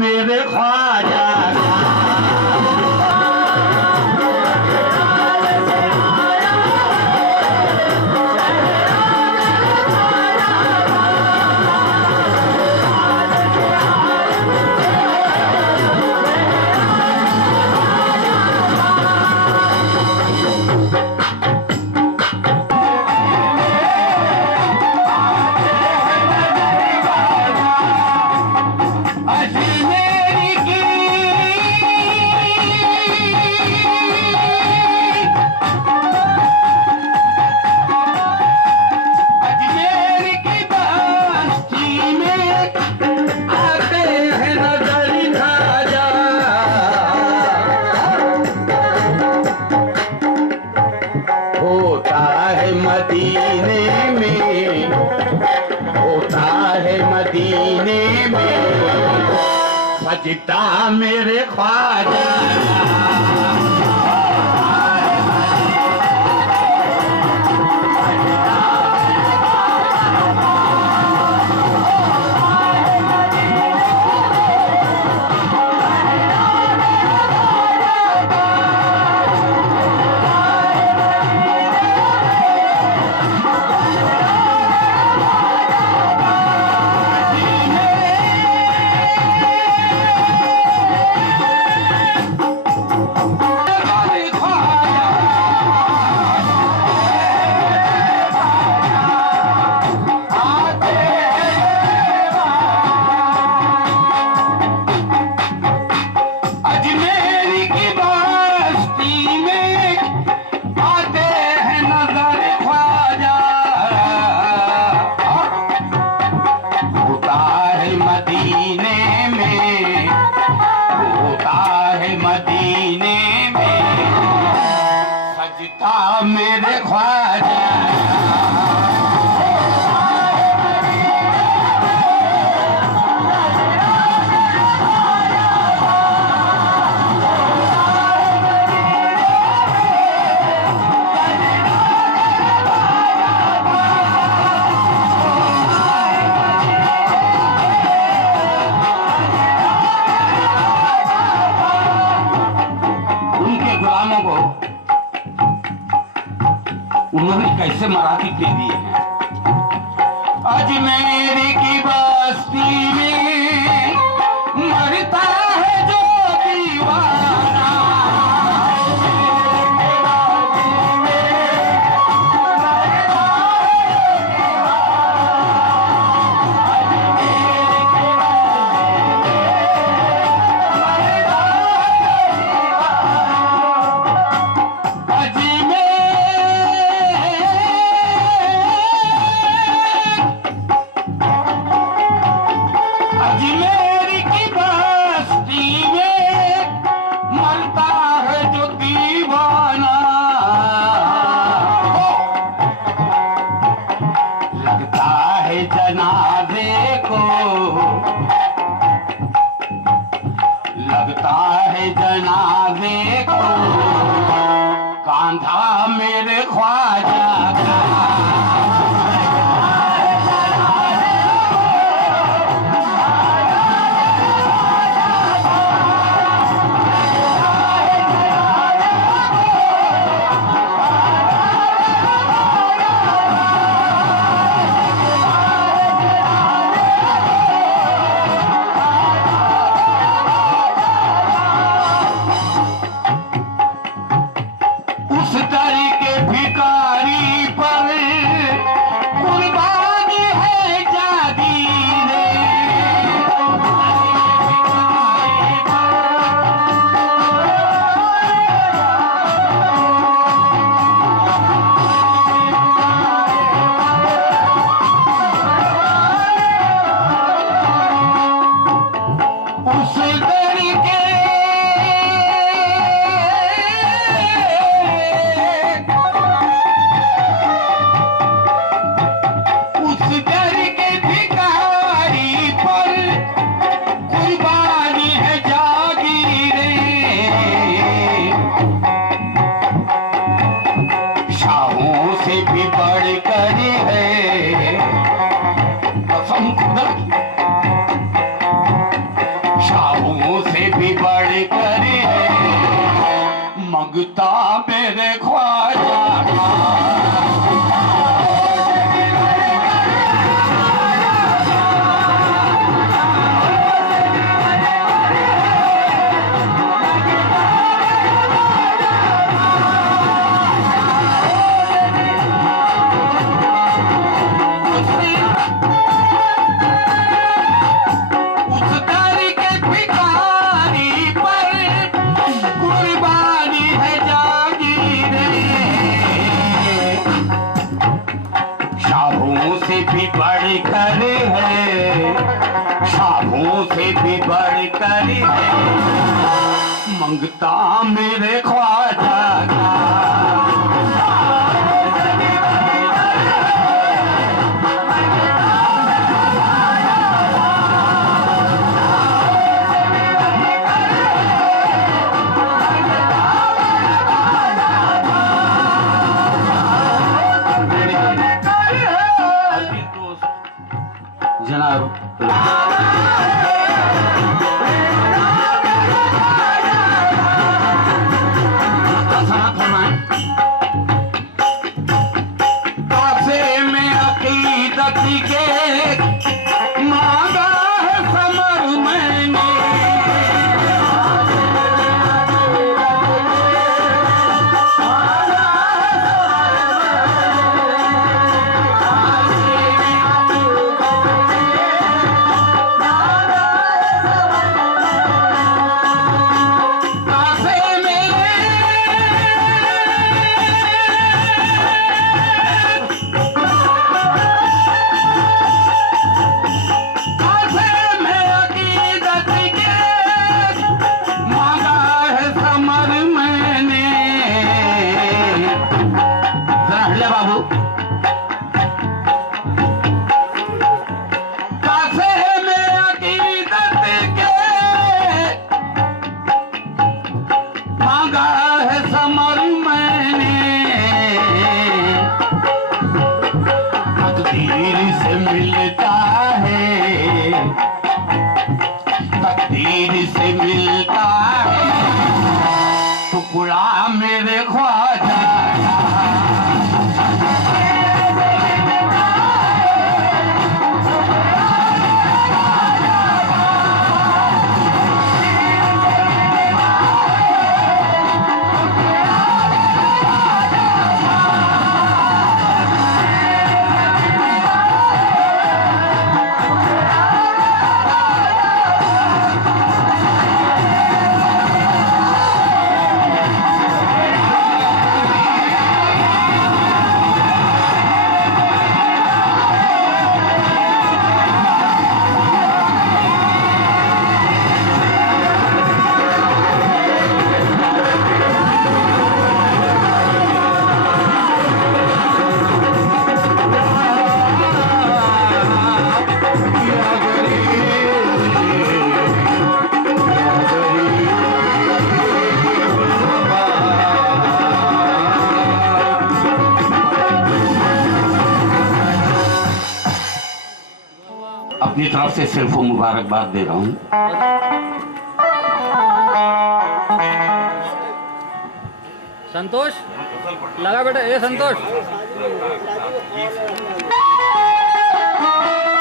मेरे ख्वाजा सजता मेरे ख्वाजा मेरे ख्वाजा उनके गुलामों को उन्होंने कैसे मराठी दे दिए हैं। अजमेर की बस्ती में मरता है जो दीवाना लगता है जनाजे को कांधा मेरे ख्वाजा का मंगता मेरे ख्वाजा का। मंगता मेरे ख्वाजा का। जनाब तकदीर से मिलता है टुकड़ा मेरे ख्वाजा अपनी तरफ से सिर्फ मुबारकबाद दे रहा हूं। संतोष लगा बेटा, ये संतोष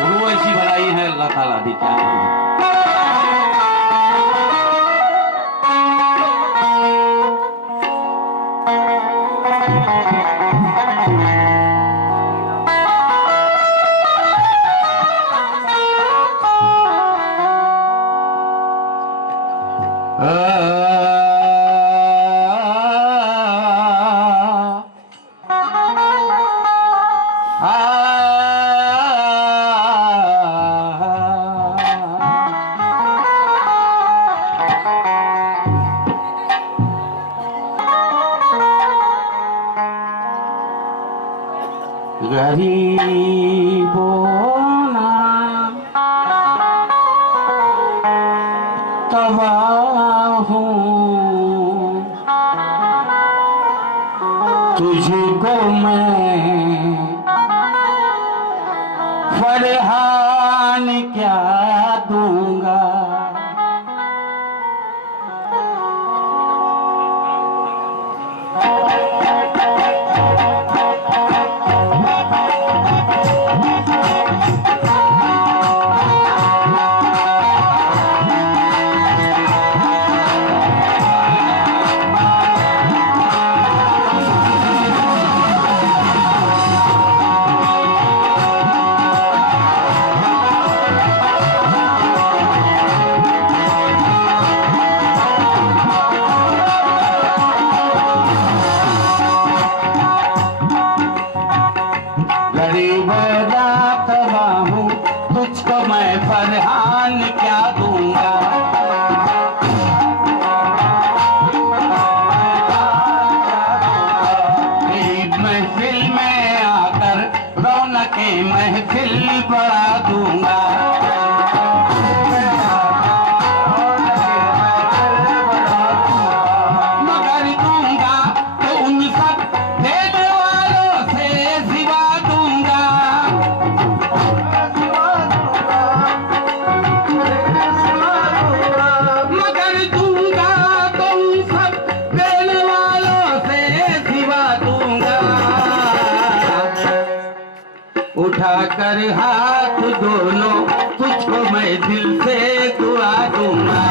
गुरु ऐसी भलाई है अल्लाह ताला दी क्या गरीबोना तबाह हूँ तुझको मैं फरहान क्या दूंगा। कर हाथ दोनों तुझको मैं दिल से दुआ दूंगा।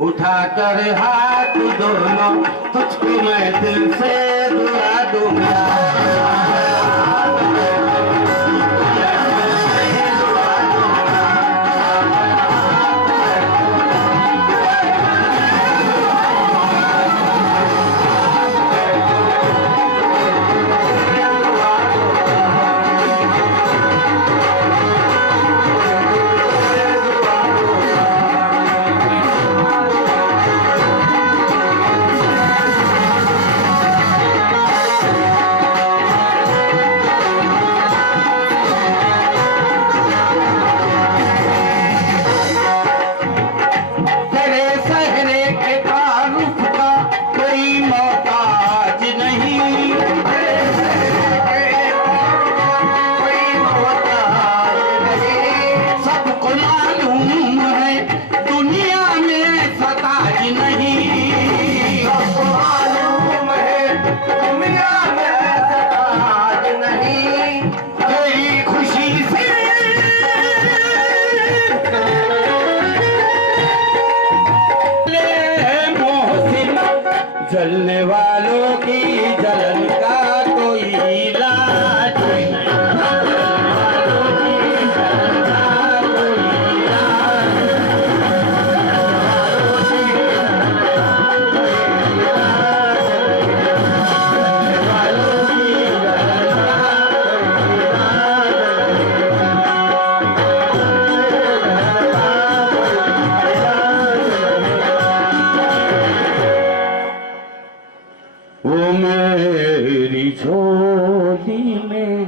उठाकर हाथ दोनों तुझको मैं दिल से दुआ दूंगा। जलने वालों की जलन का कोई इलाज नहीं। वो मेरी झोली में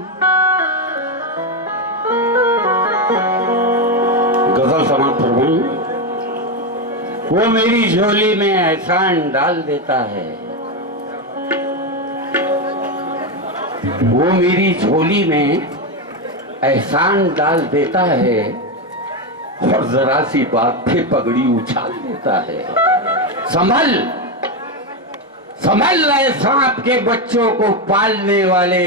गजल समाप्त हो गई। वो मेरी झोली में एहसान डाल देता है, वो मेरी झोली में एहसान डाल देता है और जरा सी बात पे पगड़ी उछाल देता है। संभल समझ रहे सांप के बच्चों को पालने वाले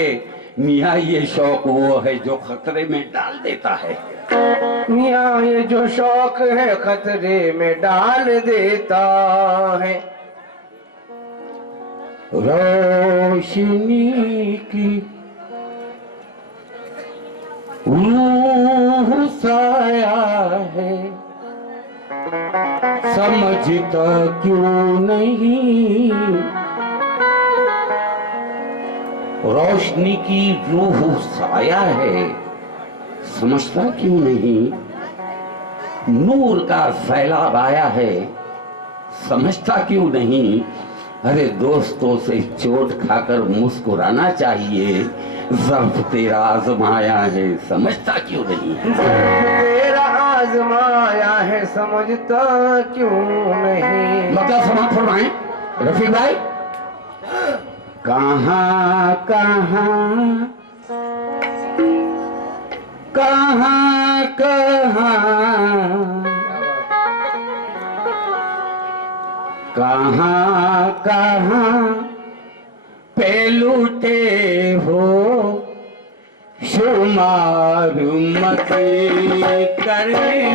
मियाँ, ये शौक वो है जो खतरे में डाल देता है। मियाँ ये जो शौक है खतरे में डाल देता है। रोशनी की रूह साया है, समझता क्यों नहीं। रोशनी की रूह साया है, समझता क्यों नहीं। नूर का सैलाब आया है, समझता क्यों नहीं। अरे दोस्तों से चोट खाकर मुस्कुराना चाहिए, ज़र्फ तेरा आजमाया है, समझता क्यों नहीं। तेरा आजमाया है, समझता क्यों नहीं। मतलब समाप्त फरमाएं रफीक भाई। कहाँ कहाँ कहाँ कहाँ कहाँ पे लूटे हो शुमार मत करने